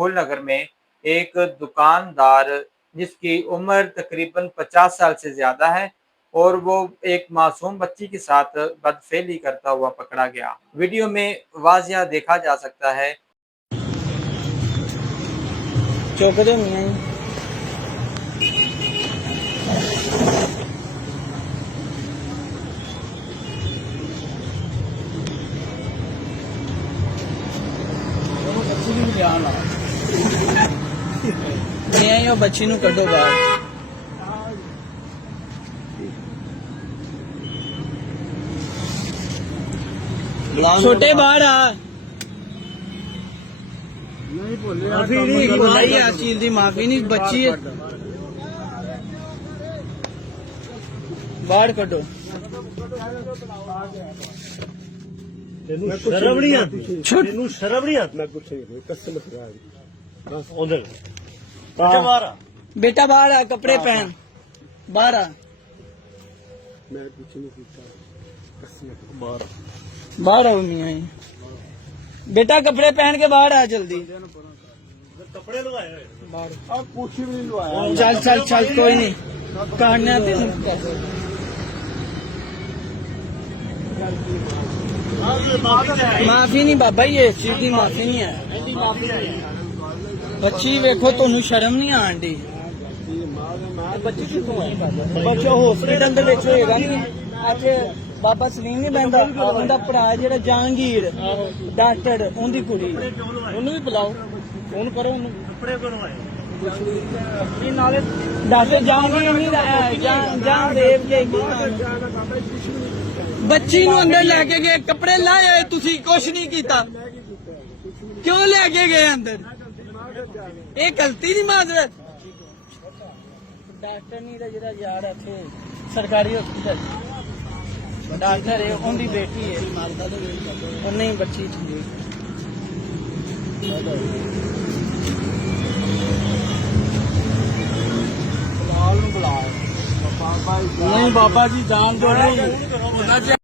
फूलनगर में एक दुकानदार जिसकी उम्र तकरीबन 50 साल से ज़्यादा है और वो एक मासूम बच्ची के साथ बदफेली करता हुआ पकड़ा गया। वीडियो में वाज़िया देखा जा सकता है। बच्ची नूं कड्डो बाहर। छोटे बाहर आ। माफी नहीं, इस चीज की माफी नहीं। बच्ची बाहर कड्डो। शर्म नहीं आती, शर्म नहीं आती। मैं कुछ नहीं, कसम खुदा की। बस उधर बाहर आ बेटा, बाहर आ, कपड़े पहन, बाहर आ। मैं कुछ नहीं किया, कसम बाहर बाहर आओ मियां। बेटा कपड़े पहन के बाहर आ जल्दी। कपड़े लगाए बाहर अब कुछ भी नहीं लगाया। चल चल चल, कोई नहीं, काटना तेन। माफी नहीं बाबा, ये चीज की माफी नहीं है। बच्ची वेखो, तुहानू शर्म नहीं आंदी। बच्ची कितों है? बच्चा हॉस्पिटल दे विच होएगा नहीं। अच्छे बाबा सलीम नहीं बहंदा, उनका भरा जेड़ा जहांगीर डॉक्टर, उनकी कुड़ी, उन्हें भी बुलाओ, फोन करो उन्हें। कपड़े बनवाए डॉक्टर जहांगीर नहीं, जहांदेव के बच्ची नूं अंदर लेके गए, कपड़े लाए, तुसी कुछ नहीं कीता। क्यों लेके गए अंदर? ये गलती नहीं माजरत। डॉक्टर नहीं रहा यार, इत्थे सरकारी हॉस्पिटल डॉक्टर है, उनकी बेटी है, नहीं बच्ची ठीक। नहीं बाबा जी, जान दो नहीं।